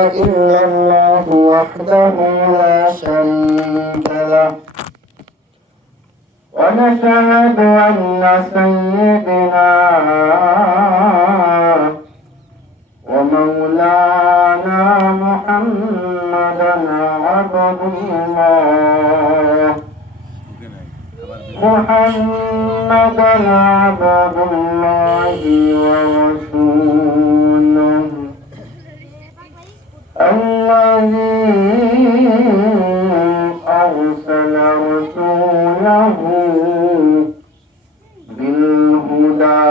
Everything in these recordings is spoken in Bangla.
إلا الله وحده لا شريك له ونشهد أن سيدنا ومولانا محمدا عبد الله ورسوله الذي أرسل رسوله بالهدى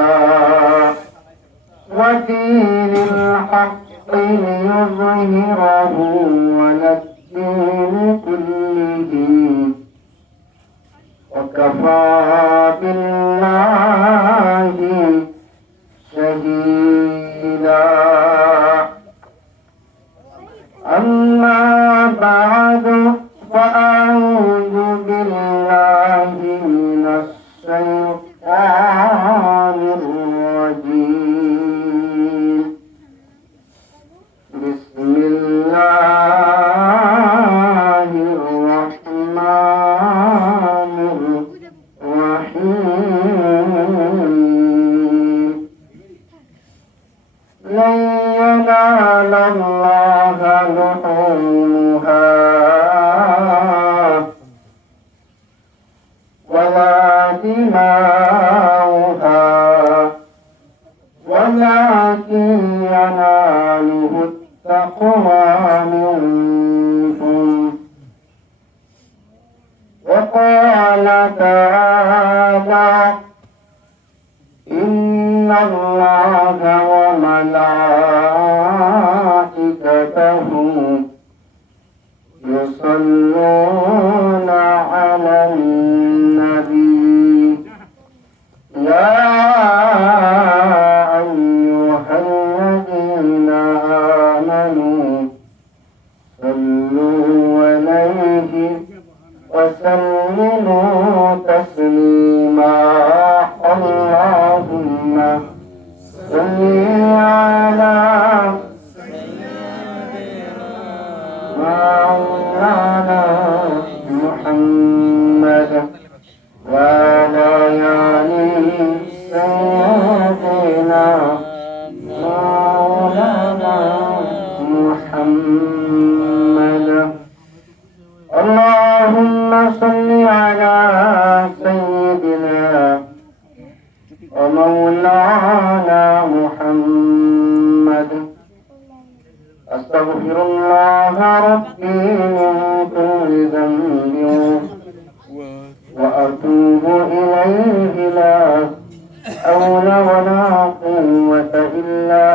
ودين الحق ليظهره على الدين كله وكفى بالله شهيدا. أما بعد فأعوذ بالله من الشيطان الرجيم. بسم الله الرحمن الرحيم. لن ينال الله لحومها ولا دماؤها ولكن يناله التقوى منكم. وقال تعالى إن الله وملائكته يصلون على النبي يا أيها الذين آمنوا صلوا عليه وسلموا تسليما. اللهم صل على مولانا محمد وعلى آل سيدنا مولانا محمد. اللهم صل على سيدنا ومولانا محمد. أستغفر الله ربي من كل ذنب وأتوب إليه لا حول ولا قوة إلا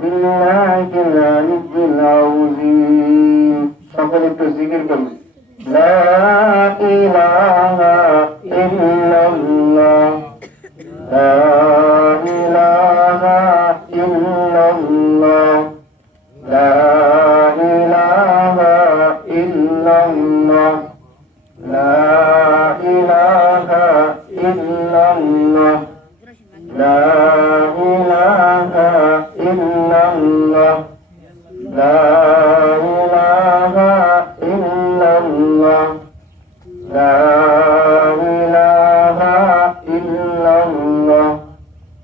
بالله العلي العظيم. সকলে একটু জিকির করুন। لا إله إلا الله لا إله إلا الله لا إله إلا الله لا إله إلا الله لا إله إلا الله لا إله إلا الله لا إله إلا الله لا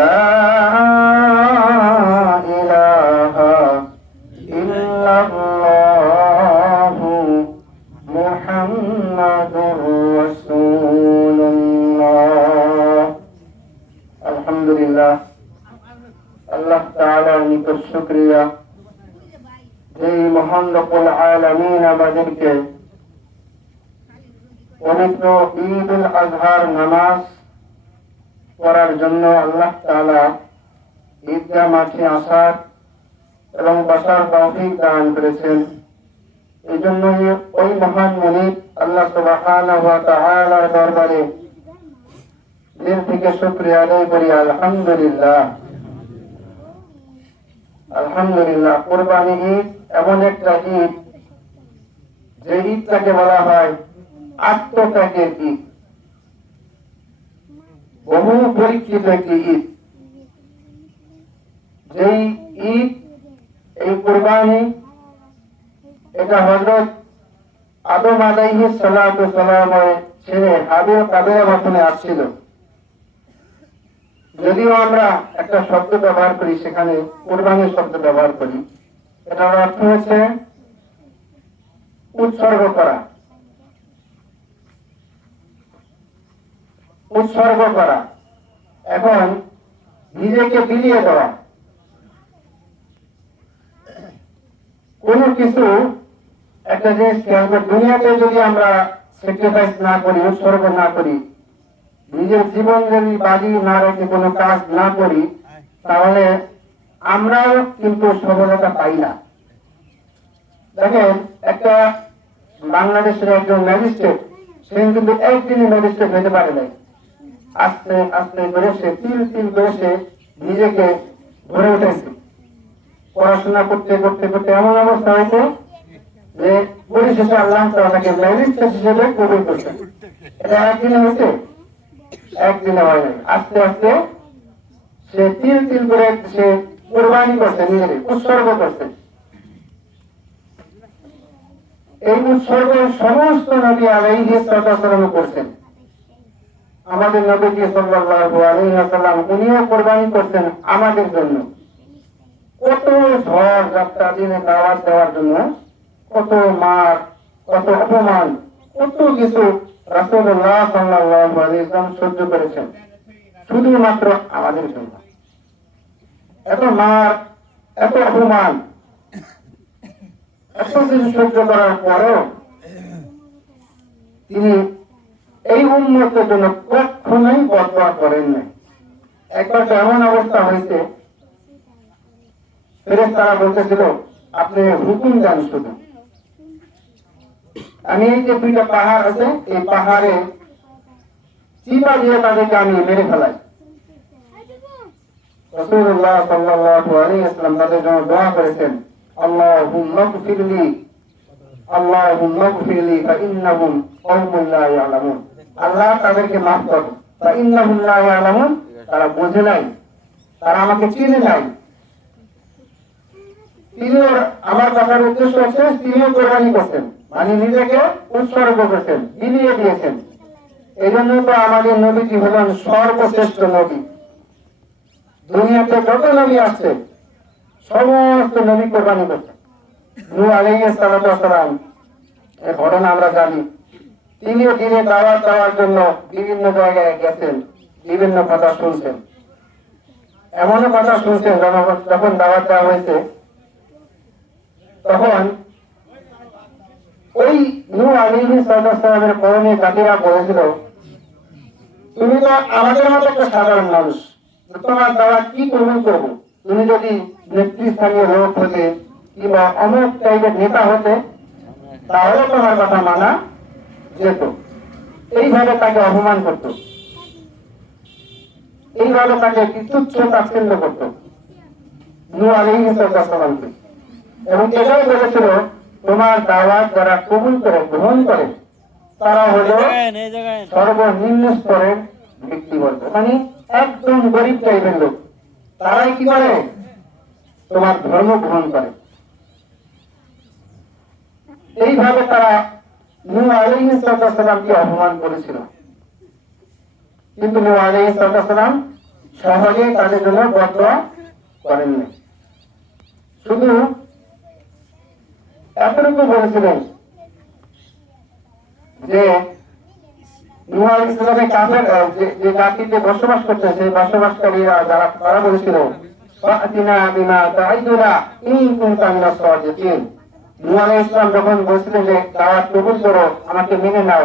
لا إله إلا الله محمد رسول الله. الحمد لله আল্লাহ তাআলার নিকট শুকরিয়া এই মহান রব্বুল আলামিন আমাদেরকে পবিত্র ঈদুল আজহার নামাজ পড়ার জন্য আল্লাহ তাআলা ঈদগাহ মাঠে আসার এবং বসার তৌফিক দান করেছেন। এই জন্য ওই মহান মুনিব আল্লাহ সুবহানাহু ওয়া তাআলার দরবারে দিল থেকে শুকরিয়া আদায় করি। আলহামদুলিল্লাহ আলহামদুলিল্লাহ। কুরবানি ঈদ এমন একটা ঈদ যে ঈদটাকে বলা হয় আত্মত্যাগের ঈদ, বহু পরীক্ষিত একটি ঈদ। যেই ঈদ, এই কুরবানি, এটা হযরত আদম আলাইহিস সালাতু সালামের ছেলে হাবিল কাবিলের মাধ্যমে আসছিল। যদিও আমরা একটা শব্দ ব্যবহার করি, সেখানে কুরবানি শব্দ ব্যবহার করি, এটার অর্থ হচ্ছে উৎসর্গ করা। উৎসর্গ করা, এখন নিজেকে বিলিয়ে দেওয়া। কোন কিছু একটা জিনিস খেয়াল করে, দুনিয়াতে যদি আমরা স্যাক্রিফাইস না করি, উৎসর্গ না করি, নিজের জীবন যদি বাজি না রেখে কোনো কাজ না করি, তাহলে আমরাও কিন্তু সফলতা পাই না। দেখেন, একটা বাংলাদেশের একজন ম্যাজিস্ট্রেট, সে কিন্তু একদিনই ম্যাজিস্ট্রেট হতে পারে নাই। আস্তে আস্তে করে সে তিল তিল করে সে নিজেকে গড়ে উঠেছে। পড়াশোনা করতে করতে করতে এমন অবস্থা হয়েছে যে পরিশেষে আল্লাহ তাকে ম্যাজিস্ট্রেট হিসেবে কবুল করছেন। এটা একদিনে হয়েছে? একদিনে হয় নাই। আস্তে আস্তে সে তিল তিল করে সে কোরবানি করছে, নিজেকে উৎসর্গ করছে। এই উৎসর্গ সমস্ত নবী আলাইহিস সালাম করছেন। আমাদের নবী সাল্লাল্লাহু আলাইহি ওয়াসাল্লাম উনিও কোরবানি করছেন আমাদের জন্য। কত ঝড় ঝাপটা দিনে দাওয়াত দেওয়ার জন্য, কত মার, কত অপমান, কত কিছু রাসূলুল্লাহ সাল্লাল্লাহু আলাইহি ওয়াসাল্লাম সহ্য করেছেন শুধুমাত্র আমাদের জন্য। এত মার, এত অপমান, এত কিছু সহ্য করার পরেও তিনি এই উম্মতের জন্য কখনোই বদয়া করেন নাই। একবার এমন অবস্থা হয়েছে, ফেরেশতারা বলতেছিল, আপনি হুকুম দেন শুধু, আমি এই যে দুইটা পাহাড় আছে, এই পাহাড়ে চিপা দিয়ে তাদেরকে আমি মেরে ফেলাই। রাসূলুল্লাহ সাল্লাল্লাহু আলাইহি ওয়াসাল্লাম তাদের জন্য দোয়া করেছেন, আল্লাহুম্মা গফিরলি, আল্লাহুম্মা গফিরলি ফাইন্নাহুম কওমুন লা ইয়ালামুন। আল্লাহ তাদেরকে মাফ করো, ফাইন্নাহুম লা ইয়ালামুন, তারা বোঝে নাই, তারা আমাকে চিনে নাই। তিনিও, আমার কথার উদ্দেশ্য হচ্ছে, তিনিও কোরবানি করছেন, মানে নিজেকে উৎসর্গ করছেন, বিলিয়ে দিয়েছেন। এই জন্য তো আমাদের নবীজি হলেন সর্বশ্রেষ্ঠ নবী। দুনিয়াতে যত নবী আছে সমস্ত নবী কোরবানি করছেন। নূহ আলাইহিস সালাতু ওয়াস সালাম, এই ঘটনা আমরা জানি। তিনিও দিনে দাওয়াত দেওয়ার জন্য বিভিন্ন জায়গায় গেছেন, বিভিন্ন কথা শুনছেন। এমনও কথা শুনছেন, যখন দাওয়াত দেওয়া হয়েছে তখন ওই নূহ আলাইহিস সালামের কওমের জাতিরা বলেছিল, তুমি তো আমাদের মতো একটা সাধারণ মানুষ, তোমার দাওয়াত কি কবুল করবো? তুমি যদি নেতৃস্থানীয় লোক হতে কিংবা অমুক টাইপের নেতা হতে, তাহলে তোমার কথা মানা যেত। এইভাবে তাকে অপমান করত, এইভাবে তাকে তুচ্ছ তাচ্ছিল্য করত নূহ আলাইহিস সালামকে। এবং এটাও বলেছিল, তোমার দাওয়াত যারা কবুল করে, গ্রহণ করে, তারা হলো সর্বনিম্ন স্তরের ব্যক্তিবর্গ, মানে একদম গরিব টাইপের লোক। তারাই কি করে? তোমার ধর্ম গ্রহণ করে। এইভাবে তারা নূহ আলাইহিস সালামকে অপমান করেছিল। কিন্তু নূহ আলাইহিস সালাম সহজে তাদের জন্য বদয়া করেননি। শুধু এতটুকু বলেছিলেন যে নূহ আলাইহিস সালামের কাফের যে জাতিতে বসবাস করছে, সেই বসবাসকারীরা যারা, তারা বলেছিল, ফাতিনা বিমা তাইদুনা ইন কুনতা মিনাস সাদিকিন। নূহ আলাইহিস সালাম যখন বলছিলেন যে দাওয়াত কবুল করো, আমাকে মেনে নাও,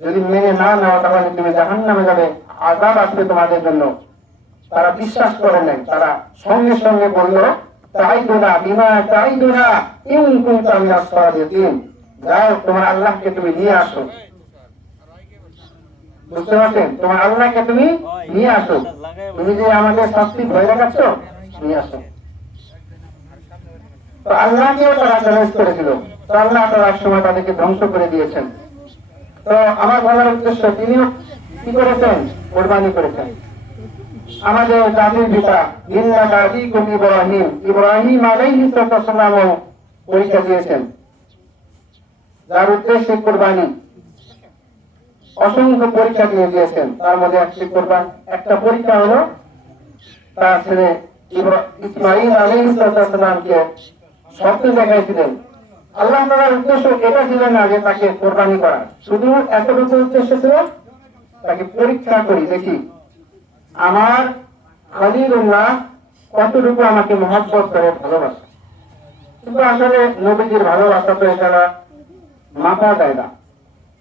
যদি মেনে না নাও তাহলে তুমি জাহান্নামে যাবে, আযাব আসবে তোমাদের জন্য, তারা বিশ্বাস করে নাই। তারা সঙ্গে সঙ্গে বলল, তাইদুনা বিমা তাইদুনা ইন কুনতা মিনাস সাদিকিন, যাও তোমার আল্লাহকে তুমি নিয়ে আসো। বুঝতে পারছেন? তোমার আল্লাহকে তুমি নিয়ে আসো, তুমি যে আমাদের শাস্তি ভয় দেখাচ্ছ, নিয়ে আসো। তো আল্লাহকেও তারা চ্যালেঞ্জ করেছিল, তো আল্লাহ তারা এক সময় তাদেরকে ধ্বংস করে দিয়েছেন। তো আমার বলার উদ্দেশ্য, তিনিও কি করেছেন? কোরবানি করেছেন। আমাদের জাতির পিতা মিল্লাত আবিকুম ইব্রাহিম, ইব্রাহিম আলাইহিস সালামও পরীক্ষা দিয়েছেন, যার উদ্দেশ্যে কোরবানি। অসংখ্য পরীক্ষা দিয়ে দিয়েছেন, তার মধ্যে একটা পরীক্ষা হলো তার ছেলে ইসমাঈল আলাইহিস সালামকে স্বপ্ন দেখাইছিলেন। আল্লাহ তাআলার উদ্দেশ্য এটা ছিল না যে তাকে কোরবানি করা, শুধু এতটুকু উদ্দেশ্য ছিল তাকে পরীক্ষা করি, দেখি আমার খলিলুল্লাহ কতটুকু আমাকে মহব্বত করে, ভালোবাসে। কিন্তু আসলে নবীজির ভালোবাসা তো এছাড়া মাপা যায় না,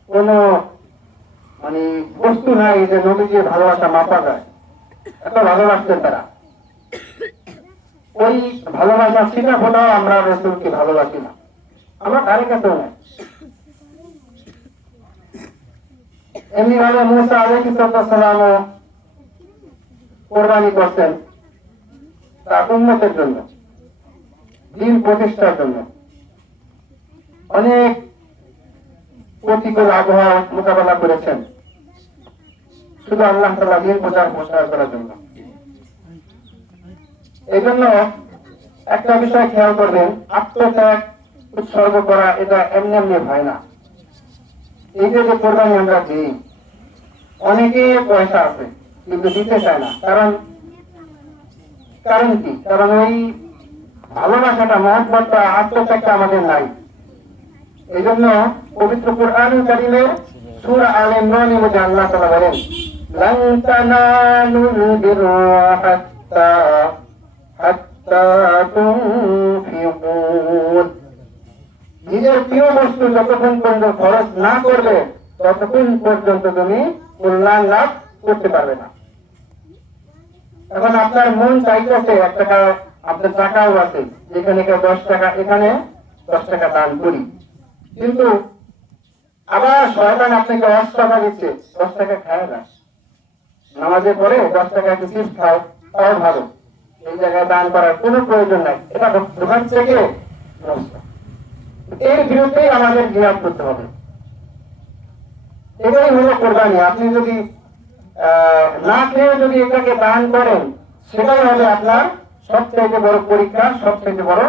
কোন মানে বস্তু নাই যে নবীজির ভালোবাসা মাপা যায়। এত ভালোবাসতেন তারা, ওই ভালোবাসা ছিনা ফোটাও আমরা রসুলকে ভালোবাসি না, আমরা ধারে কাছেও নাই। এমনি ভাবে মুসা আলাইহিস সালামও কোরবানি করতেন তার উম্মতের জন্য, দ্বীন প্রতিষ্ঠার জন্য। অনেক প্রতিকূল আবহাওয়া মোকাবেলা করেছেন শুধু আল্লাহ তাআলা দ্বীন প্রচার করার জন্য। এই জন্য একটা বিষয় খেয়াল করবেন, আত্মত্যাগ উৎসর্গ করা এটা এমনি এমনি হয় না। এই যে কোরবানি আমরা দিই, অনেকে পয়সা আছে কিন্তু দিতে চায় না, কারণ কি? কারণ ওই ভালোবাসাটা, মহব্বতটা, আত্মত্যাগটা আমাদের নাই। এই জন্য পবিত্র কুরআনুল কারীমের সূরা আলে ইমরানের মধ্যে আল্লাহ তাআলা বলেন, লান তানালুল বিররা হাত্তা তুনফিকুন। নিজের প্রিয় বস্তু যতক্ষণ পর্যন্ত খরচ না করবে ততক্ষণ পর্যন্ত তুমি কল্যাণ লাভ করতে পারবে না। এখন আপনার মন চাইতেছে এক টাকা, আপনার টাকাও আছে, যেখানে 10 টাকা, এখানে 10 টাকা দান করি, কিন্তু আবার শয়তান আপনাকে 10 টাকা দিচ্ছে, 10 টাকা খায় না, নামাজের পরে 10 টাকা একটু চিপস খাও, তাও ভালো, এই জায়গায় দান করার কোনো প্রয়োজন নাই, এটা দোকান থেকে। এর বিরুদ্ধেই আমাদের জিহাদ করতে হবে। এটাই হলো কোরবানি। আপনি যদি না খেয়ে যদি এটাকে দান করেন, সেটাই হবে আপনার সবচেয়ে বড় পরীক্ষা, সবচেয়ে বড়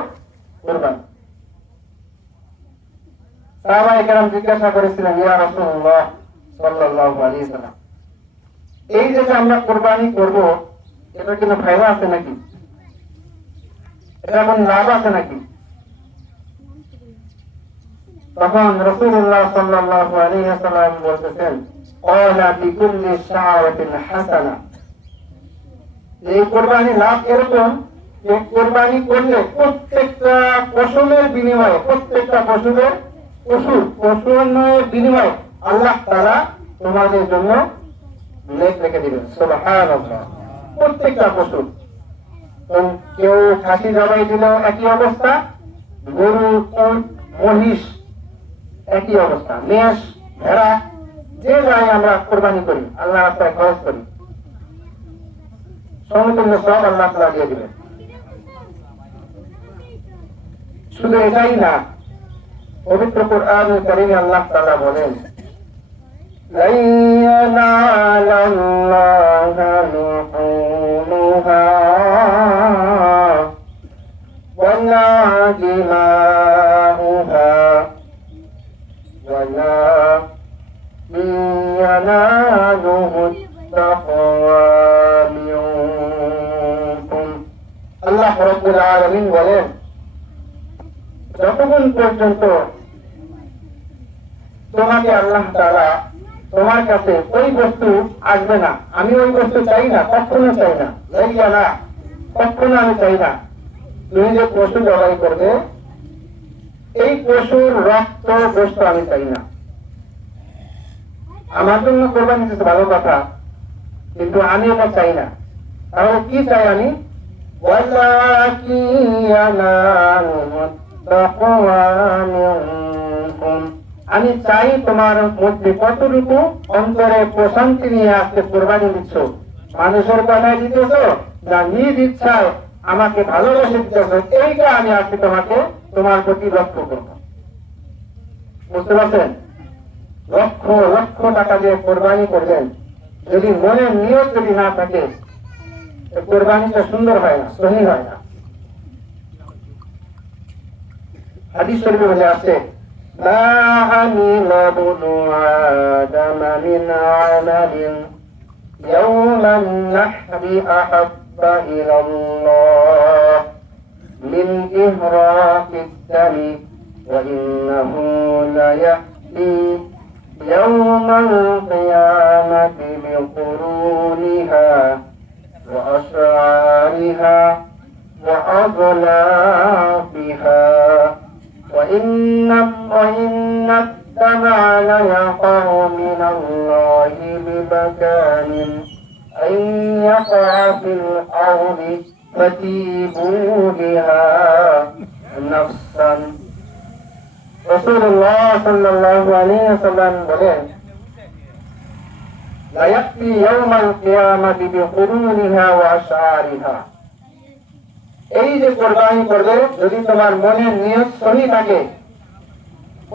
কোরবানি। সাহাবায়ে কেরাম জিজ্ঞাসা করেছিলেন, ইয়া রাসূলুল্লাহ সাল্লাল্লাহু আলাইহি ওয়াসাল্লাম, এই যে আমরা কোরবানি করব, এটা কোনো ফায়দা আছে নাকি? এটা কোনো লাভ আছে নাকি? তখন রাসূলুল্লাহ সাল্লাল্লাহু আলাইহি ওয়াসাল্লাম বলতেছেন, ক্বালা বিকুল্লি শাআরাতিন হাসানা। এই কোরবানি লাভ এরকম যে কোরবানি করলে প্রত্যেকটা পশমের বিনিময়ে, প্রত্যেকটা পশুর বিনিময়ে আল্লাহ তাআলা তোমাদের জন্য নেক রেখে দিবেন। সুবহানাল্লাহ। প্রত্যেকটা পশু, কেউ খাসি জবাই দিল একই অবস্থা, গরু, উট, মহিষ একই অবস্থা, মেষ, ভেড়া, যে যাই আমরা কোরবানি করি, আল্লাহ রাস্তায় খরচ করি, সমতুল্য সব আল্লাহ তাআলা দিয়ে দিবেন। শুধু এটাই না, পবিত্র কুরআনুল কারীমে আল্লাহ তাআলা বলেন, লা ইয়ানালাল্লাহা লুহুমুহা ওয়ালা দিমাউহা ওয়ালাকিন ইয়ানালুহুত তাকওয়া মিনকুম। আল্লাহ রাব্বুল আলামিন বলেন, যতক্ষণ পর্যন্ত তোমাকে আল্লাহ তাআলা, তোমার কাছে ওই বস্তু আসবে না, আমি ওই বস্তু চাই না, কখনো চাই না, লাইয়া না, কখনো আমি চাই না তুমি যে পশু জবাই করবে, এই পশুর রক্ত গোশত আমি চাই না। আমার জন্য কোরবানি দিতে ভালো কথা, কিন্তু আমি এটা চাই না। তাহলে কি চাই আমি? আমি চাই তোমার মধ্যে কতটুকু অন্তরে প্রশান্তি নিয়ে আজকে কোরবানি দিচ্ছ, মানুষের কথায় দিতেছ না নিজ ইচ্ছায় আমাকে ভালোবেসে দিতেছ, এইটা আমি আজকে তোমাকে তোমার প্রতি লক্ষ্য করব। বুঝতে পারছেন? লক্ষ লক্ষ টাকা দিয়ে কোরবানি করবেন, যদি মনের নিয়ত যদি না থাকে, কোরবানিটা সুন্দর হয় না, সহি হয় না। হাদিস শরীফে বলে আছে, মা আমিলা বুনু আদম মিন আমালিন ইয়াওমান নাহরি আহাব্বা ইলাল্লাহ মিন ইহরাকিদ দামি ওয়া ইন্নাহু লা ইয়াতি ইয়াওমাল কিয়ামাতি বিকুরুনিহা ওয়া আসআরিহা ওয়া আযলাফিহা وإن الدمع ليقع من الله بمكان أن يقع في الأرض فتيبوا بها نفسا رسول الله صلى الله عليه وسلم বলেন لا يأتي يوم القيامة بقرونها وأشعارها। এই যে কোরবানি করবে, যদি তোমার মনের নিয়ত সহি থাকে,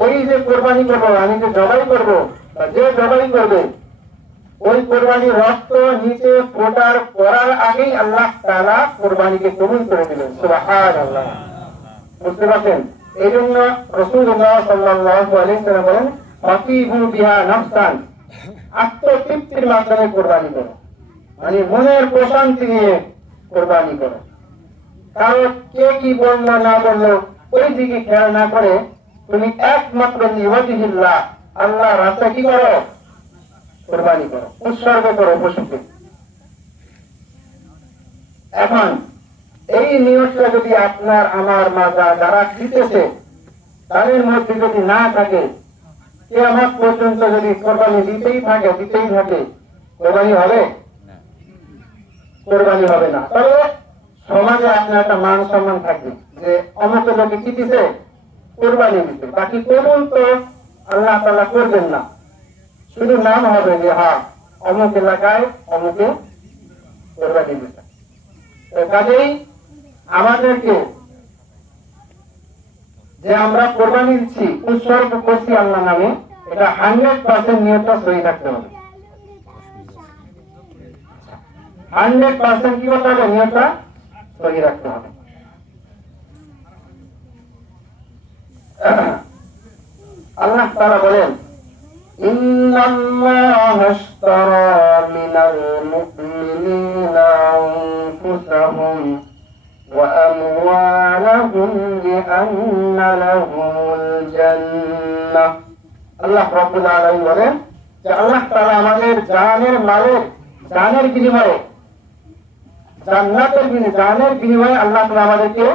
ওই যে কোরবানি করবো, আমি যে জবাই করবো বা যে জবাই করবে, ওই কোরবানির রক্ত নিচে ফোটার করার আগেই আল্লাহ তাআলা কোরবানিকে কবুল করে দিলেন। সুবহানাল্লাহ। বুঝতে পারছেন? এই জন্য রাসূলুল্লাহ সাল্লাল্লাহু আলাইহি ওয়াসাল্লাম বলেন, ফাতিবু বিহা নাফসান, আত্মতৃপ্তির মাধ্যমে কোরবানি করো, মানে মনের প্রশান্তি নিয়ে কোরবানি করো। কারণ কে কি বললো না বললো ওই দিকে খেয়াল না করে তুমি একমাত্র লিওয়াজিহিল্লাহ, আল্লাহ রাস্তা কি করো, কোরবানি করো, উৎসর্গ করো পশুকে। এখন এই নিয়তটা যদি আপনার আমার মাজা যারা দিতেছে তাদের মধ্যে যদি না থাকে, কিয়ামত পর্যন্ত যদি কোরবানি দিতেই থাকে কোরবানি হবে? কোরবানি হবে না। তবে সমাজে আপনার একটা মান সম্মান থাকবে যে অমুক লোকে কি দিছে, কোরবানি দিতে। বাকি করুন তো আল্লাহ তাআলা করবেন না, শুধু নাম হবে যে হ্যাঁ অমুক এলাকায় অমুকে কোরবানি দিতে। কাজেই আমাদেরকে যে আমরা কোরবানি দিচ্ছি, উৎসর্গ করছি আল্লাহ নামে, এটা 100% নিয়তটা সহি থাকতে হবে। 100% কি করতে হবে? নিয়তটা সহি রাখতে হবে। আল্লাহ তাআলা বলেন, ইন্নাল্লাহা আশতারা মিনাল মুমিনিনা আনফুসাহুম ওয়া আমওয়ালাহুম বিআন্না লাহুমুল জান্নাহ। আল্লাহ রাব্বুল আলামিন বলেন যে আল্লাহ তাআলা আমাদের জানের বিনিময়ে, জান্নাতের বিনিময়ে আল্লাহ তাআলা আমাদেরকে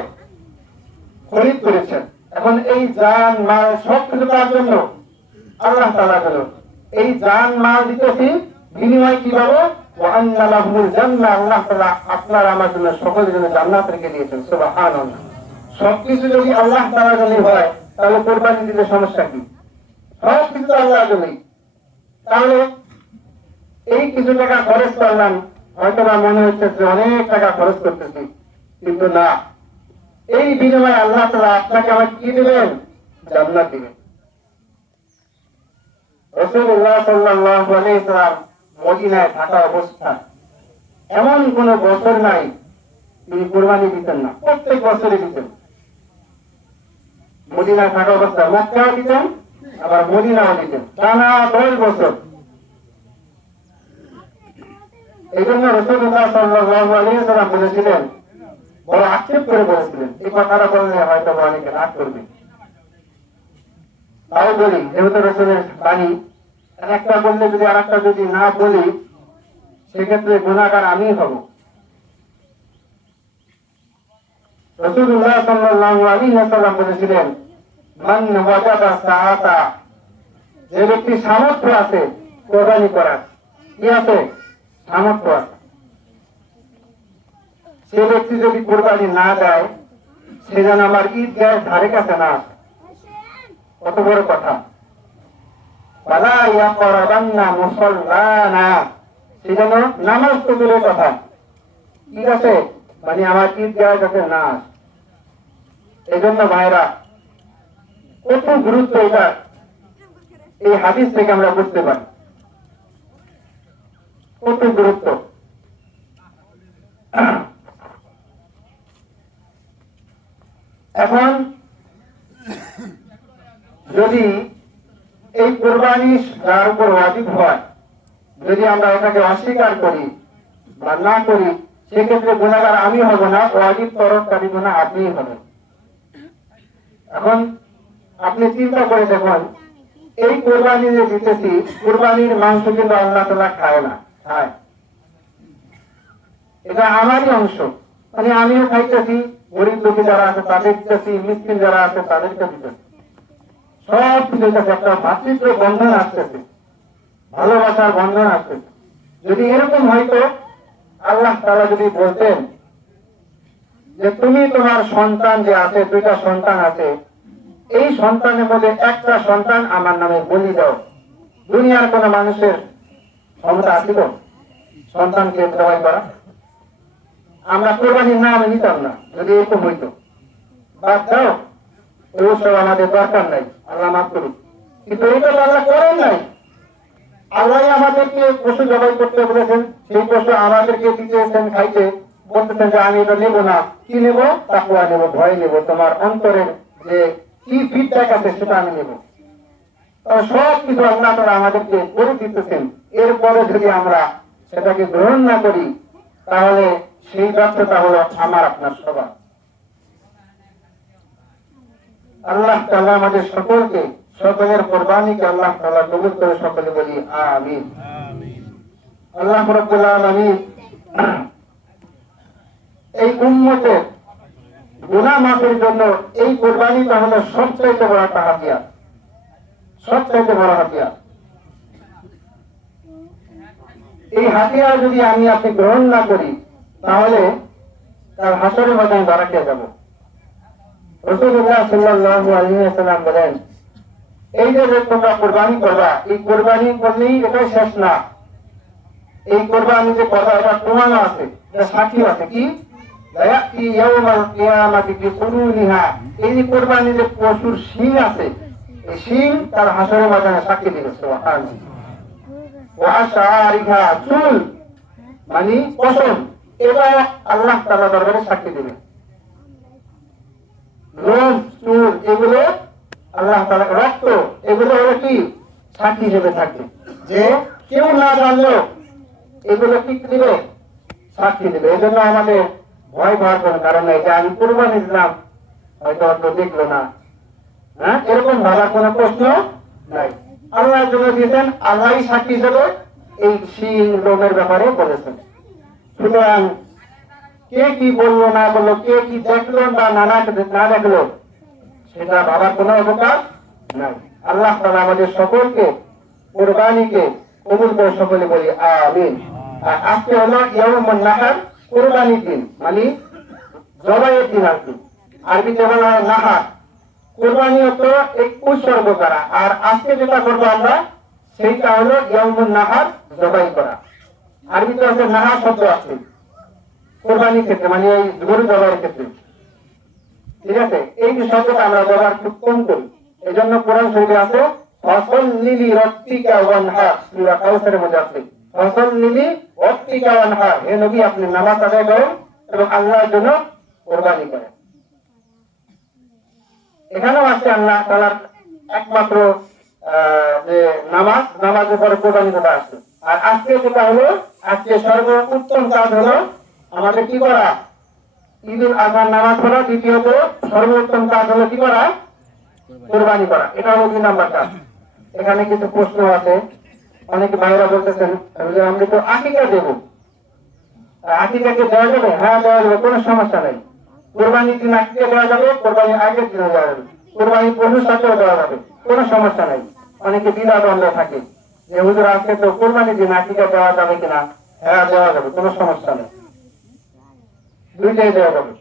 খরিদ করেছেন। এখন এই জান মাল সব কিছু তার জন্য, আল্লাহ তাআলা বলেন এই জান মাল দিতেছি বিনিময় কি পাবো? ওয়া আন্না লাহুমুল জান্নাহ, আল্লাহ তাআলা আপনার আমার জন্য সকলের জন্য জান্নাত রেখে দিয়েছেন। সুবহানাল্লাহ। সবকিছু যদি আল্লাহ তাআলার জন্য হয় তাহলে কোরবানি দিতে সমস্যা কি? সব কিছু আল্লাহর জন্যই। তাহলে এই কিছু টাকা খরচ করলাম, হয়তো বা মনে হচ্ছে যে অনেক টাকা খরচ করতেছি, কিন্তু না, এই বিনিময়ে আল্লাহ তাআলা আপনাকে আমাকে কি দিবেন? জান্নাত দিবেন। রাসূলুল্লাহ সাল্লাল্লাহু আলাইহি ওয়াসাল্লাম মদিনায় থাকা অবস্থা এমন কোন বছর নাই তিনি কুরবানি দিতেন না, প্রত্যেক বছরই দিতেন। মদিনায় থাকা অবস্থা মক্কাও দিতেন, আবার মদিনাও দিতেন, টানা 10 বছর। এই জন্য রাসূলুল্লাহ সাল্লাল্লাহু আলাইহি ওয়াসাল্লাম বলেছিলেন, বড় আক্ষেপ করে বলেছিলেন, এই কথাটা বললে হয়তো অনেকে রাগ করবে, তাও বলি যেহেতু রাসূলের বাণী, একটা বললে যদি আরেকটা যদি না বলি সেক্ষেত্রে গুনাহগার আমি হব। রাসূলুল্লাহ সাল্লাল্লাহু আলাইহি ওয়াসাল্লাম বলেছিলেন, মান ওয়াজাদা সাআতা, যে ব্যক্তি সামর্থ্য আছে কোরবানি করার, কি আছে? সামর্থ্য আছে, সে ব্যক্তি যদি কোরবানি না দেয় সে যেন আমার ঈদগাহের ধারে কাছে না আসে। কত বড় কথা! ওয়ালা ইয়াকরাবান্না মুসাল্লানা, সে যেন নামাজ তো দূরের কথা, ঠিক আছে, মানে আমার ঈদগাহের কাছে না আসে। এই জন্য ভাইরা, কত গুরুত্ব এটা এই হাদিস থেকে আমরা বুঝতে পারি, কত গুরুত্ব। এখন যদি এই কোরবানি যার উপর ওয়াজিব হয়, যদি আমরা এটাকে অস্বীকার করি বা না করি, সেক্ষেত্রে গুনাহগার আমি হব না, ওয়াজিব তরফদারি গুনাহ আপনিই হবেন। এখন আপনি চিন্তা করে দেখুন, এই কোরবানি যে দিতেছি, কোরবানির মাংস কিন্তু আল্লাহ তাআলা খায় না, খায়, এটা আমারই অংশ। মানে আমিও খাইতেছি, গরিব দুঃখী যারা আছে তাদের দিতেছি, মিসকিন যারা আছে তাদেরকে দিতেছি, সব কিছু একটা ভাতৃত্ব বন্ধন আসতেছে, ভালোবাসার বন্ধন আসতেছে। যদি এরকম হয়তো আল্লাহ তাআলা যদি বলতেন যে তুমি তোমার সন্তান যে আছে, দুইটা সন্তান আছে, এই সন্তানের মধ্যে একটা সন্তান আমার নামে বলি দাও, দুনিয়ার কোন মানুষের ক্ষমতা আছিল সন্তানকে জবাই করা? আমরা কোরবানির নাম নিতাম না যদি এরকম হইতো। বাদ দাও, ওসব আমাদের দরকার নাই, আল্লাহ মাফ করুক। কিন্তু এটা তো আল্লাহ করেন নাই। আল্লাহ আমাদেরকে পশু জবাই করতে বলেছেন, সেই পশু আমাদেরকে দিতেছেন খাইতে, বলতেছেন যে আমি এটা নেবো না। কি নেবো? তাকওয়া নেবো, ভয় নেবো, তোমার অন্তরের যে কি ফিডব্যাক আছে সেটা আমি নেবো। সব কিছু আল্লাহ তাআলা আমাদেরকে করে দিতেছেন, এরপরে যদি আমরা সেটাকে গ্রহণ না করি, তাহলে সেই ব্যর্থতা হলো আমার আপনার সবার। আল্লাহ তাআলা আমাদের সকলকে, সকলের কোরবানিকে আল্লাহ তাআলা কবুল করে সকলে বলি আমিন। আল্লাহ রাব্বুল আলামিন এই উম্মতের গুনাহ মাফের জন্য এই কোরবানিটা হলো সবচেয়ে বড় একটা হাতিয়ার, সবচেয়ে বড় হাতিয়ার। এই হাতিয়ার যদি আমি আপনি গ্রহণ না করি, তাহলে তার হাসরের ময়দানে ধরা খেয়ে যাব। রাসূলুল্লাহ সাল্লাল্লাহু আলাইহি ওয়াসাল্লাম বলেন, এই যে তোমরা কোরবানি করবা, এই কোরবানি করলেই এটা শেষ না। এই কোরবানি যে কথা, এটা প্রমাণ আছে, এটা সাক্ষী আছে। কি? লায়াতি ইয়াউমাল কিয়ামাতি বিকুরুনিহা, এই যে কোরবানি যে পশুর শিং আছে, এই শিং তার হাসরের ময়দানে সাক্ষী দিবে। সুবহানাল্লাহ। ওয়া আশআরিহা, চুল মানে পশম, এটা আল্লাহ তাআলা দরবারে সাক্ষী দিবে। লোম, চুল, এগুলো আল্লাহ তাআলা, রক্ত, এগুলো হলো কি সাক্ষী হিসেবে থাকবে, যে কেউ না জানলেও এগুলো কি দিবে? সাক্ষী দিবে। এই জন্য আমাদের ভয় পাওয়ার কোনো কারণ নেই যে আমি কোরবানি দিলাম, হয়তো অত দেখলো না, হ্যাঁ, এরকম ভাবার কোনো প্রশ্ন নাই। আল্লাহর জন্য দিয়েছেন, আল্লাহই সাক্ষী হিসেবে এই শিং লোমের ব্যাপারে বলেছেন। সুতরাং কে কি বললো না বললো, কে কি দেখলো বা না দেখলো, সেটা ভাবার কোনো অবকাশ নাই। আল্লাহ তাআলা আমাদের সকলকে কোরবানিকে কবুল করে সকলে বলি আমিন। আর আজকে হলো ইয়াউমুন নাহার, কোরবানির দিন, মানে জবাইয়ের দিন। আর কি আরবিতে বলা হয় নাহার। কোরবানি হতো এই উৎসর্গ করা, আর আজকে যেটা করবো আমরা সেইটা হলো ইয়াউমুন নাহার, জবাই করা। আরবিতে আছে নাহার শব্দ আছে কোরবানির ক্ষেত্রে, মানে এই গরু জবাইয়ের ক্ষেত্রে, ঠিক আছে? এই শব্দটা আমরা ব্যবহার খুব কম করি। এই জন্য কোরআন শরীফে আছে ফাসাল্লি লিরাব্বিকা ওয়ানহার, সূরা কাউসারের মধ্যে আছে ফাসাল্লি লিরাব্বিকা ওয়ানহার, হে নবী আপনি নামাজ আদায় করেন এবং আল্লাহর জন্য কোরবানি করেন। এখানেও আছে আল্লাহ তাআলার একমাত্র যে নামাজের পরে কোরবানি কথা আসছে। আর আজকে যেটা হলো, আজকে সর্বোত্তম কাজ হলো আমাদের কি করা? ঈদুল আজহার নামাজ পড়া। দ্বিতীয়ত সর্বোত্তম কাজ হলো কি করা? কোরবানি করা। এটা হলো 2 নাম্বার কাজ। এখানে কিছু প্রশ্ন আছে, অনেকে ভাইরা বলতেছেন আমরা তো আকিকা দেবো, আকিকাকে দেওয়া যাবে? হ্যাঁ দেওয়া যাবে, কোনো সমস্যা নেই। কোরবানির দিন আকিকা দেওয়া যাবে, কোরবানির আগের দিনে দেওয়া যাবে, কোরবানির পশুর সাথেও দেওয়া যাবে, কোনো সমস্যা নেই। অনেকে দ্বিধাদ্বন্দ্ব থাকে যে হুজুর আজকে তো কোরবানির দিন আকিকা দেওয়া যাবে কিনা। হ্যাঁ দেওয়া যাবে, কোনো সমস্যা নেই, দুইটাই দেওয়া যাবে।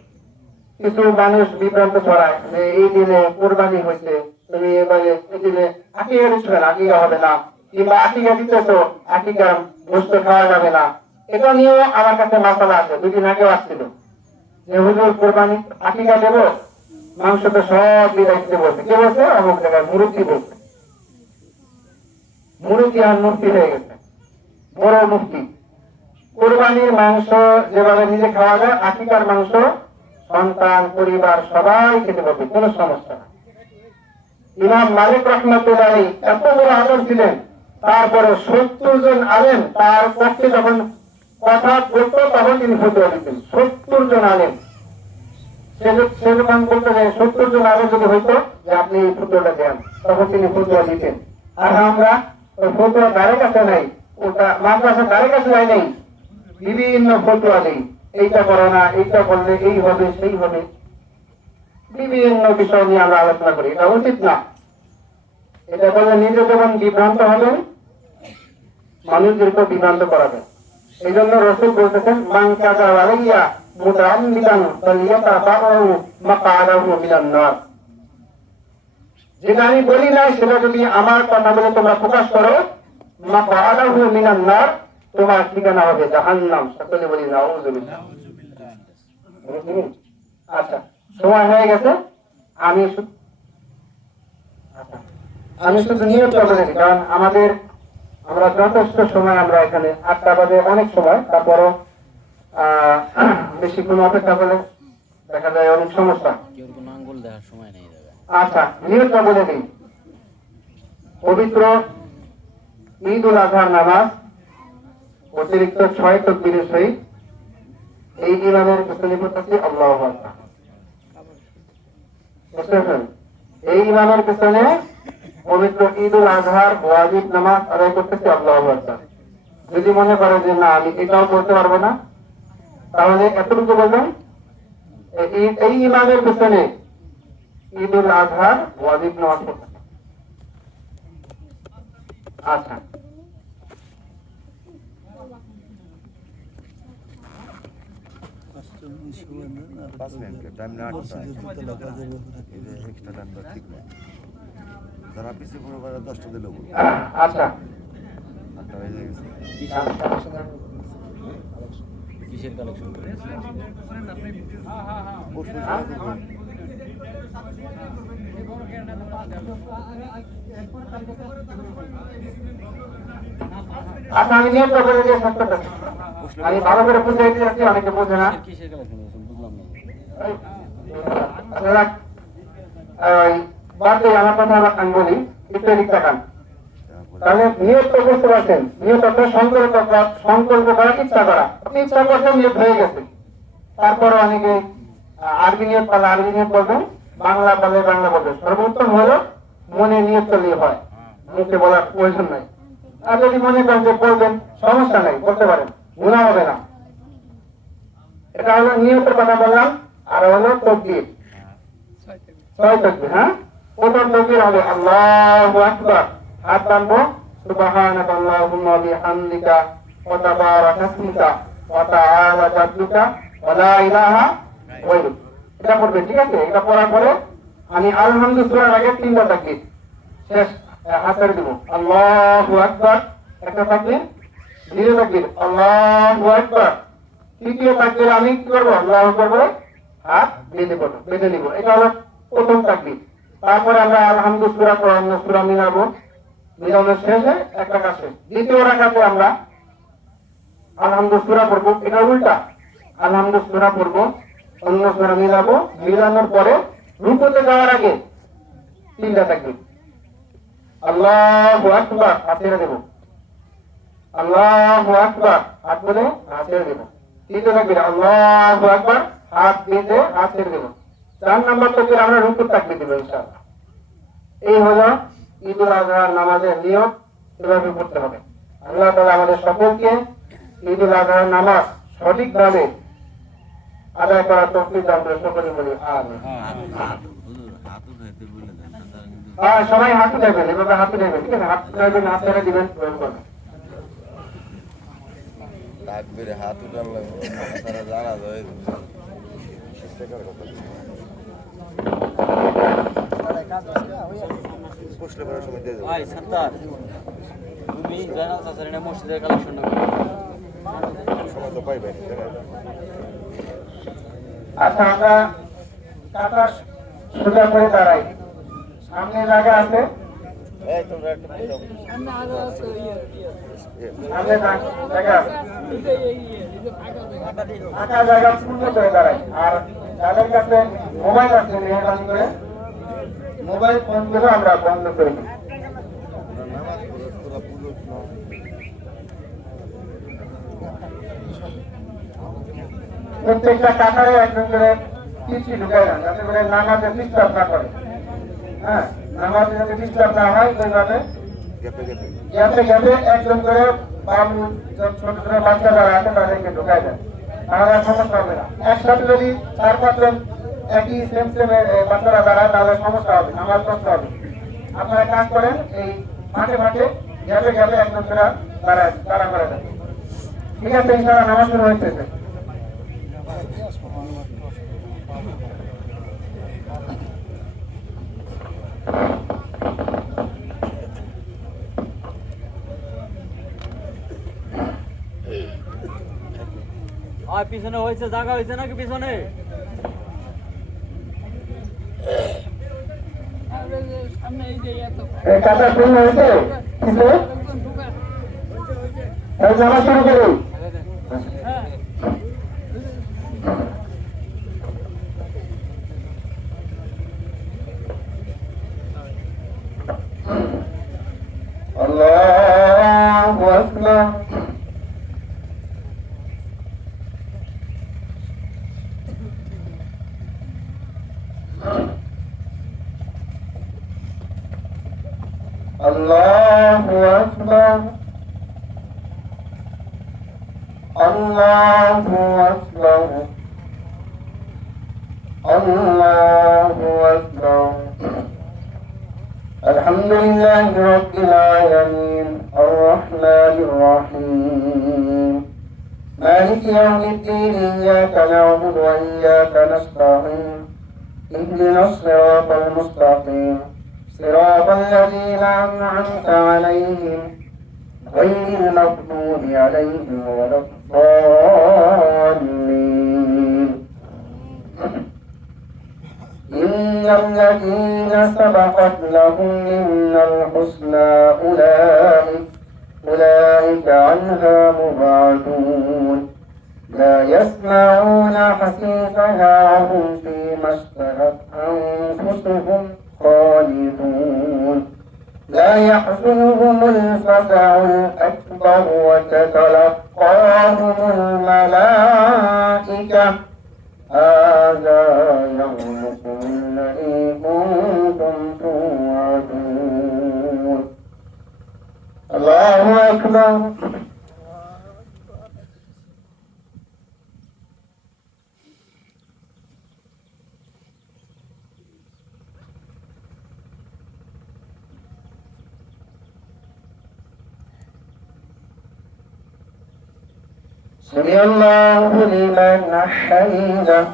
কিছু মানুষ বিভ্রান্ত ছড়ায় যে এই দিনে কোরবানি হয়েছে, তুমি এবারে এই দিনে আকিকা দিচ্ছ না, আকিকা হবে না, কিংবা আকিকা দিতেছ, আকিকা গোশত খাওয়া যাবে না। এটা নিয়েও আমার কাছে মাসালা আছে। 2 দিন আগেও আসছিল যে হুজুর কোরবানি আকিকা দেবো, মাংস তো সব বিদায় দিতে বলছে। কে বলছে? অমুক জায়গায় মুরব্বি বলছে। মুরব্বি আর মুফতি হয়ে গেছে, বড় মুফতি। কোরবানির মাংস যেভাবে নিজে খাওয়া যায়, আকিকার মাংস সন্তান পরিবার সবাই খেতে পারবে, কোনো সমস্যা না। ইমাম মালিক রহমতুল্লাহ আলাইহি এত বড় আলেম ছিলেন, তারপরে 70 জন আলেম তার পক্ষে যখন কথা বলতো তখন তিনি ফতোয়া দিতেন। 70 জন আলেম, সে যখন বলতো যে 70 জন আলেম যদি হইতো যে আপনি এই ফতোয়াটা দেন, তখন তিনি ফতোয়া দিতেন। আর আমরা ওই ফতোয়া ধারে কাছে নাই, ওটা মাদ্রাসা ধারে কাছে যায় নাই, বিভিন্ন ফতোয়া দেই, এইটা করো না, এইটা করলে এই হবে সেই হবে, বিভিন্ন বিষয় নিয়ে আমরা আলোচনা করি। এটা উচিত না। এটা করলে নিজে যেমন বিভ্রান্ত হবেন, মানুষদেরকে বিভ্রান্ত করাবেন। এই জন্য রসুল বলতেছেন, মান কাযাবা আলাইয়া মুতাআম্মিদান ফালিয়াতাবাউ মাকআদাহু মিনান নার। যেটা আমি বলি না সেটা যদি আমার কথা বলে তোমরা প্রকাশ করো, মাকআদাহু মিনান নার, তোমার ঠিকানা হবে জাহান্নাম। সকলে বলি নাউযুবিল্লাহ। আচ্ছা, সময় হয়ে গেছে। আমি শুধু নিয়োগ করে দিই, কারণ আমরা যথেষ্ট সময়, আমরা এখানে 8টা বাজে অনেক সময়, তারপরও বেশিক্ষণ অপেক্ষা করলে দেখা যায় অনেক সমস্যা। আচ্ছা, নিয়োগটা বলে দিই। পবিত্র ঈদ উল আজহার নামাজ অতিরিক্ত 6 তাকবীরের সহিত এই ইমামের পেছনে পড়তেছি আল্লাহু আকবার। বুঝতেছেন? এই ইমামের পেছনে পবিত্র ঈদ উল আজহার ওয়াজিব নামাজ আদায় করতেছি আল্লাহু আকবার। যদি মনে করে যে না আমি এটাও করতে পারবো না, তাহলে এতটুকু বলবেন, এই ইমামের পেছনে ঈদ উল আজহার ওয়াজিব নামাজ পড়তে। আচ্ছা, আচ্ছা, কিসের কালেকশন করে? আচ্ছা, আমি নিয়োগ করে দিয়ে শেষ করতেছি। আমি ভালো করে বুঝাই দিয়েছি, অনেকে বোঝে না। কিসের কালেকশন বুঝলাম না। আমার কথা আমি বলি, একটু এদিক তাকান। তাহলে নিয়োগ তো বুঝতে পারছেন, নিয়োগ আপনার সংকল্প করার ইচ্ছা করা। আপনি ইচ্ছা করছেন, নিয়োগ হয়ে গেছে। তারপরে অনেকে আরবি নিয়োগ পালে আরবি নিয়োগ বলবেন, বাংলা পালে বাংলা বলবেন। সর্বোত্তম হলো মনে নিয়োগ করলেই হয়, মুখে বলার প্রয়োজন নাই। আর যদি মনে করেন যে বলবেন, সমস্যা নাই, বলতে পারেন, গুনাহ হবে না। এটা হলো নিয়তের কথা বললাম। আর হলো তাকবীর, 6 তাকবীর। হ্যাঁ, প্রথম তাকবীর হবে আল্লাহু আকবার, হাত টানবো, সুবহানাকা আল্লাহুম্মা বিহামদিকা ওয়া তাবারাকা ইসমুকা ওয়া তাআলা জাদ্দুকা ওয়া লা ইলাহা গায়রুক। এটা পড়বে, ঠিক আছে? এটা পড়ার পরে আমি আলহামদুলিল্লাহ সূরার আগে 3টা তাকবীর শেষ হাতের দিব। আল্লাহু আকবার একটা তাকবীর, দ্বিতীয় তাকবীর আল্লাহু আকবার, তৃতীয় তাকবীর আমি কি করব? আল্লাহু করব, হাত বেঁধে নিব। এটা হলো প্রথম তাকবীর। তারপরে আমরা আলহামদুলিল্লাহ সূরা পড়ার সূরা মিলাবো, মিলানোর শেষে একটা কাছে দ্বিতীয় রাকাতে আমরা আলহামদুলিল্লাহ সূরা পড়বো। এটা উল্টা, আলহামদুলিল্লাহ সূরা পড়বো, অন্য সূরা মিলাবো, মিলানোর পরে রুকুতে যাওয়ার আগে 3টা তাকবীর। আল্লাহু আকবার, হাত ছেড়ে দেব। আল্লাহু আকবার, হাত বলে হাত ছেড়ে দেব। তৃতীয় তাকবীর আল্লাহু আকবার, হাত বেঁধে হাত ছেড়ে দেব। 4 নম্বর তাকবীর আমরা রুকুর তাকবীর দেব ইনশাআল্লাহ। এই হলো ঈদ উল আজহার নামাজের নিয়ম, এভাবে পড়তে হবে। আল্লাহ তাআলা আমাদের সকলকে ঈদ উল আজহার নামাজ সঠিকভাবে আদায় করার তৌফিক দান করুন। সকলে বলি আমিন। সবাই হাত উঠাবেন, এভাবে হাত উঠাবেন, ঠিক আছে? হাত উঠাবেন, হাত ছেড়ে দিবেন, তাকবীরে হাত উঠান লাগবে, তারা জানা যায়। ভাই সত্তার, তুমি জানাল চাচারিনা মসজিদের কালেকশন না সময় তো পাইবেন। আচ্ছা, আমরা কাটা সোজা করে দাঁড়াই। সামনে জায়গা আছে, এই তোমরা একটা সামনে জায়গা আছে, ফাঁকা জায়গা পূর্ণ করে দাঁড়াই। আর যাদের কাছে মোবাইল আছে মেহরবানি করে মোবাইল ফোনগুলো আমরা বন্ধ করে দিই। নামাজ পড়ে তোরা পুজো প্রত্যেকটা কাতারে একজন করে পিছু ঢুকাই না, যাতে করে নামাজে ডিস্টার্ব না করে। হ্যাঁ, নামাজে যাতে ডিস্টার্ব না হয় ওইভাবে গেপে গেপে গ্যাপে গ্যাপে একজন করে বাবু ছোট ছোট বাচ্চা যারা আছে তাদেরকে ঢুকাই দেয়, তাহলে আর সমস্যা হবে না। একসাথে যদি 4-5 জন একই সেম সেম বাচ্চারা দাঁড়ায় তাহলে সমস্যা হবে, নামাজ নষ্ট হবে। আপনারা কাজ করেন এই মাঠে মাঠে গ্যাপে গ্যাপে একজন করে দাঁড়া করে দেন। ঠিক আছে, ইনশাআল্লাহ নামাজ শুরু হয়েছে। আর পিছনে হয়েছে, জায়গা হয়েছে নাকি পিছনে? কাজটা পূর্ণ হয়েছে, নামাজ শুরু করুন। আল্লাহু আকবার। Allahu Akbar. Allahu Akbar. Allahu Akbar. Alhamdulillahi Rabbil Alamin. Ar-Rahmanir Rahim. مالك يوم الدين إياك نعبد وإياك نستعين. اهدنا الصراط المستقيم صراط الذين أنعمت عليهم غير المغضوب عليهم ولا الضالين. إن الذين سبقت لهم منا الحسنى أولئك عنها مبعدون لا يسمعون حسيسها وهم فيما اشتهت أنفسهم خالدون لا يحزنهم الفزع الأكبر وتتلقاهم الملائكة هذا يومكم الذي كنتم توعدون. الله أكبر. سمع الله لمن حمده.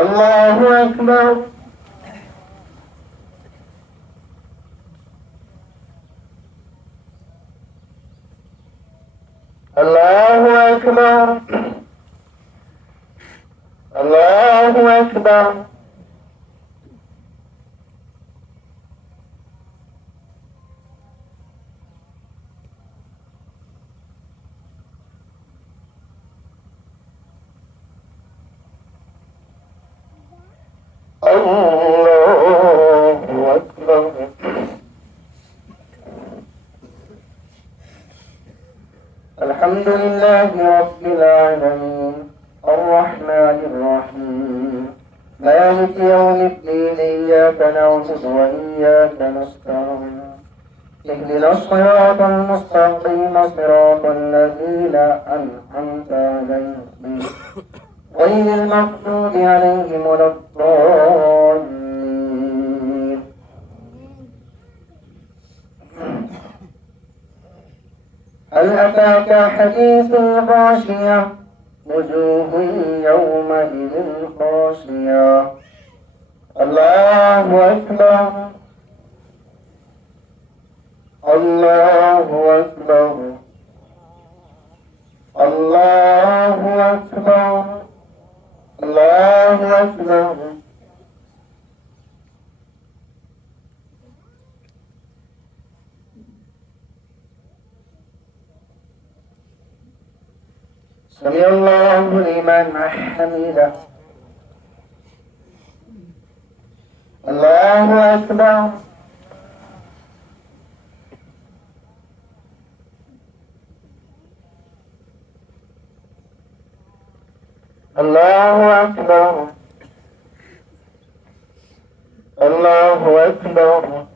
الله أكبر. الله أكبر. الله أكبر. الله أكبر. الحمد لله رب العالمين الرحمن الرحيم مالك يوم الدين إياك نعبد وإياك نستعين اهدنا الصراط المستقيم صراط الذين أنعمت عليهم غير المغضوب عليهم ولا الضالين. هل أتاك حديث الغاشية وجوه يومئذ خاشية. الله أكبر. الله أكبر. الله أكبر. الله أكبر. سمع الله لمن حمده الله أكبر الله أكبر الله أكبر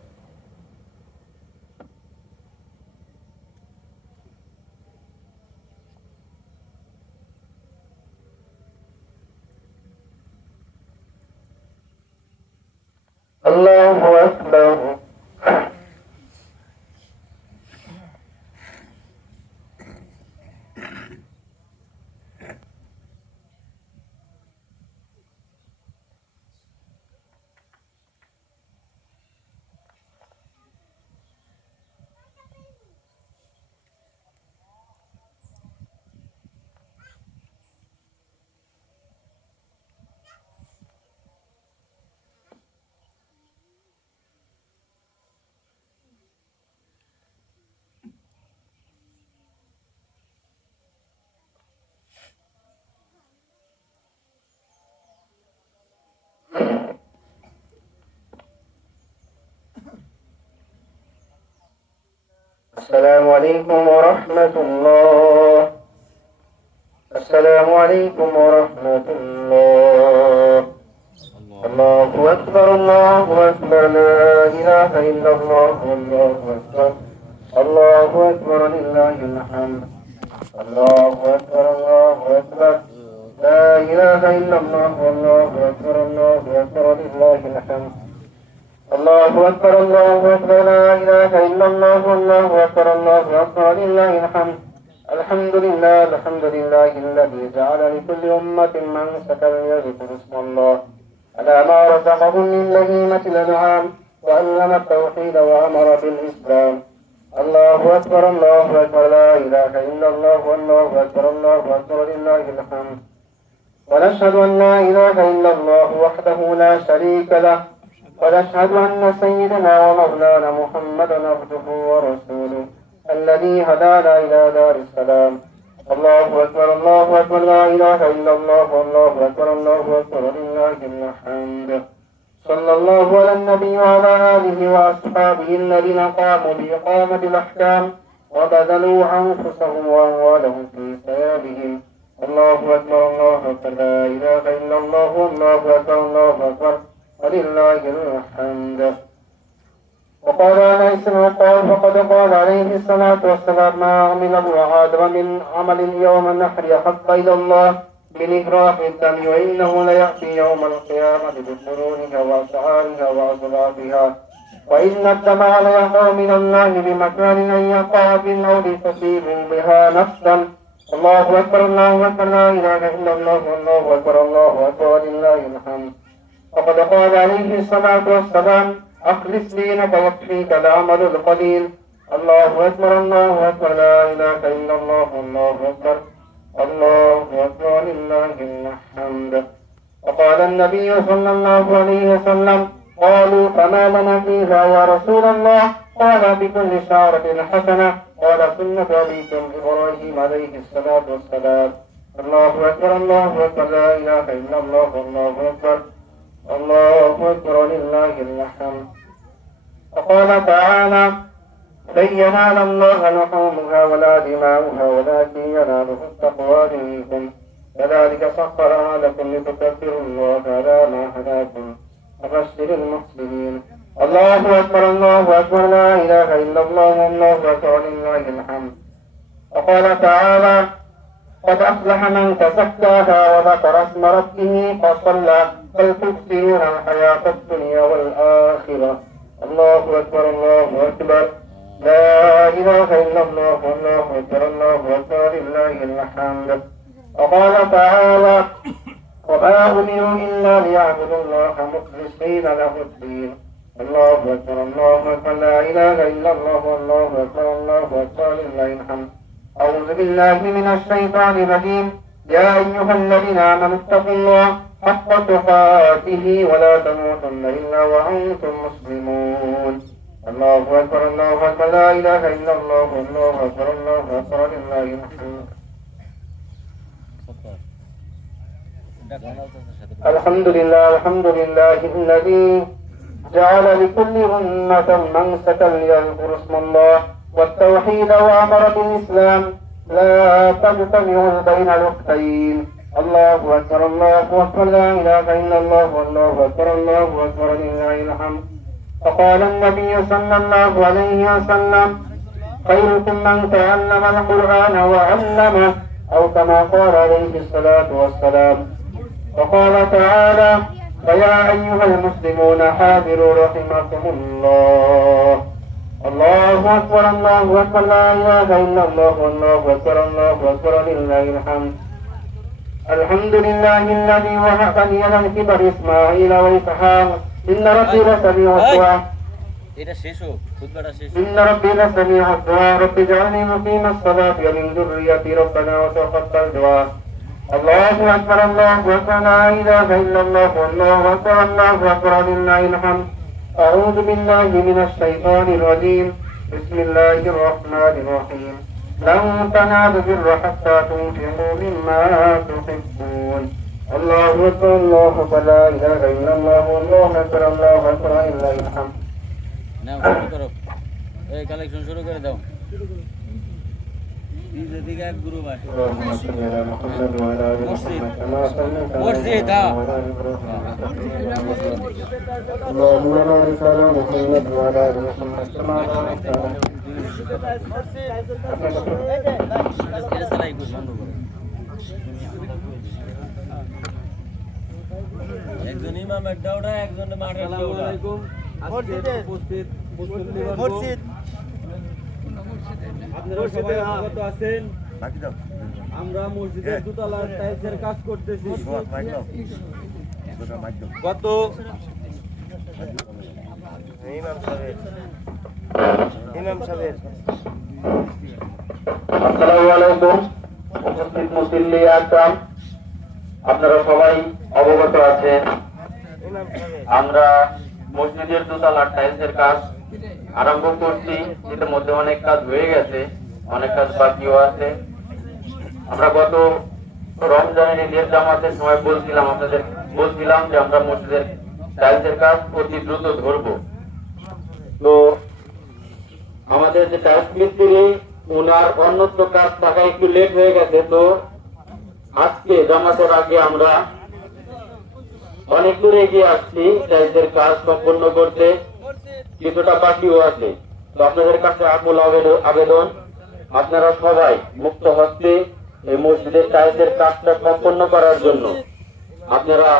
الله أكبر السلام عليكم ورحمة الله السلام عليكم ورحمة الله الله أكبر الله أكبر لا إله إلا الله والله أكبر الله أكبر لله الحمد الله أكبر الله أكبر لا إله إلا الله والله أكبر الله أكبر لله الحمد الله أكبر الله أكبر لا إله إلا الله والله أكبر الله أكبر لله الحمد الحمد لله الذي جعل لكل أمة منسكا يذكر اسم الله على ما رزقهم من بهيمة الأنعام وعلم التوحيد وأمر بالإسلام الله أكبر لا إله إلا الله والله أكبر لله الحمد ونشهد أن لا إله إلا الله وحده لا شريك له ونشهد أن سيدنا ومولانا محمدا عبده ورسوله الذي هدانا إلى دار السلام الله أكبر لا إله إلا الله والله أكبر لله الحمد صلى الله على النبي وعلى آله وأصحابه الذين قاموا بإقامة الأحكام وبذلوا أنفسهم وأموالهم في سبيلهم الله أكبر لا إله إلا الله والله أكبر ولله الحمد فقد قال عليه الصلاة والسلام ما عمل ابن آدم من عمل يوم النحر حق إلى الله من إهراق الدم وإنه ليأتي يوم القيامة بقرونها وأشعارها وأزلافها وإن الدم ليقع من الله بمكان أن يقع في الأرض تصيبوا بها نفسا الله أكبر لا إله إلا الله والله أكبر ولله الحمد فقد قال عليه الصلاة والسلام أخلص دينك يكفيك العمل القليل الله أكبر لا إله إلا الله والله أكبر لله الحمد وقال النبي صلى الله عليه وسلم قالوا فما لنا فيها يا رسول الله قال بكل شعرة حسنة قال سنة أبيكم إبراهيم عليه الصلاة والسلام الله أكبر لا إله إلا الله والله أكبر لله الحمد وقال تعالى لن ينال الله لحومها ولا دماؤها ولكن يناله التقوى منكم كذلك سخرها لكم لتكبروا الله على ما هداكم وبشر المحسنين الله أكبر لا إله إلا الله والله أكبر لله الحمد وقال تعالى قد أفلح من تزكاها وذكر اسم ربه فصلى بل تؤثرون الحياة الدنيا والآخرة الله أكبر لا إله إلا الله والله أكبر لله الحمد وقال تعالى وما أمروا إلا ليعبدوا الله مخلصين له الدين الله أكبر لا إله إلا الله والله أكبر لله الحمد أعوذ بالله من الشيطان الرجيم يا أيها الذين آمنوا اتقوا الله حق تقاته ولا تموتن إلا وأنتم مسلمون الله أكبر لا إله إلا الله والله أكبر لله الحمد সত্তর জানাল চাচার সাথে الحمد لله الحمد لله الذي جعل لكل أمة منسكا ليذكروا اسم الله والتوحيد وأمر بالإسلام لا تجتمع بين الأختين الله أكبر الله أكبر لا إله إلا الله والله أكبر الله أكبر لله الحمد فقال النبي صلى الله عليه وسلم خيركم من تعلم القرآن وعلمه أو كما قال عليه الصلاة والسلام وقال تعالى فيا أيها المسلمون حاضروا رحمكم الله الله أكبر الله أكبر لا إله إلا الله والله أكبر الله أكبر لله الحمد الحمد لله الذي وهب لي على الكبر إسماعيل وإسحاق إن ربي لسميع الدعاء এটা শেষ হোক খুতবাটা শেষ إن ربي لسميع الدعاء رب اجعلني مقيم الصلاة ومن ذريتي ربنا وتقبل دعاء الله أكبر الله أكبر لا إله إلا الله والله أكبر الله أكبر لله الحمد أعوذ بالله من الشيطان الرجيم بسم الله الرحمن الرحيم لن تنالوا البر حتى تنفقوا مما تحبون الله أكبر الله أكبر لا إله إلا الله والله أكبر الله أكبر لله الحمد নাও শুরু করো এই কালেকশন শুরু করে দাও দিকে দিকে এক গ্রুপ আছে اللهم صل على محمد وعلى آل محمد كما صليت على مسجد، إبراهيم وعلى آل إبراهيم اللهم بارك على محمد وعلى آل محمد كما باركت على এটা চালাই বন্ধ করো একজন ইমামের দাওড়া একজন মাঠের দাওড়া মসজিদ আপনারা সবাই অবগত আছেন বাকি দাও আমরা মসজিদের দোতলার টাইলসের কাজ করতেছি মাইক দাও দুটো মাইক দাও গত ইমাম সাহেব আসসালামু আলাইকুম উপস্থিত মুসল্লি আকরাম আপনারা সবাই অবগত আছেন আমরা মসজিদের দোতলার টাইলসের কাজ আরম্ভ করছি ইতিমধ্যে অনেক কাজ হয়ে গেছে অনেক কাজ বাকিও আছে আমরা গত রমজানের ঈদের জামাতের সময় বলছিলাম যে আমরা মসজিদের টাইলসের কাজ অতি দ্রুত ধরবো তো আমাদের যে টাইলস মিস্ত্রি ওনার অন্যত্র কাজ থাকা একটু লেট হয়ে গেছে তো আজকে জামাতের আগে আমরা অনেক দূর এগিয়ে আসছি টাইলসের কাজ সম্পূর্ণ করতে কিছুটা বাকিও আছে তো আপনাদের কাছে আকুল আবেদন আপনারা সবাই মুক্ত হস্তে এই মসজিদের টাইলসের কাজটা সম্পন্ন করার জন্য আপনারা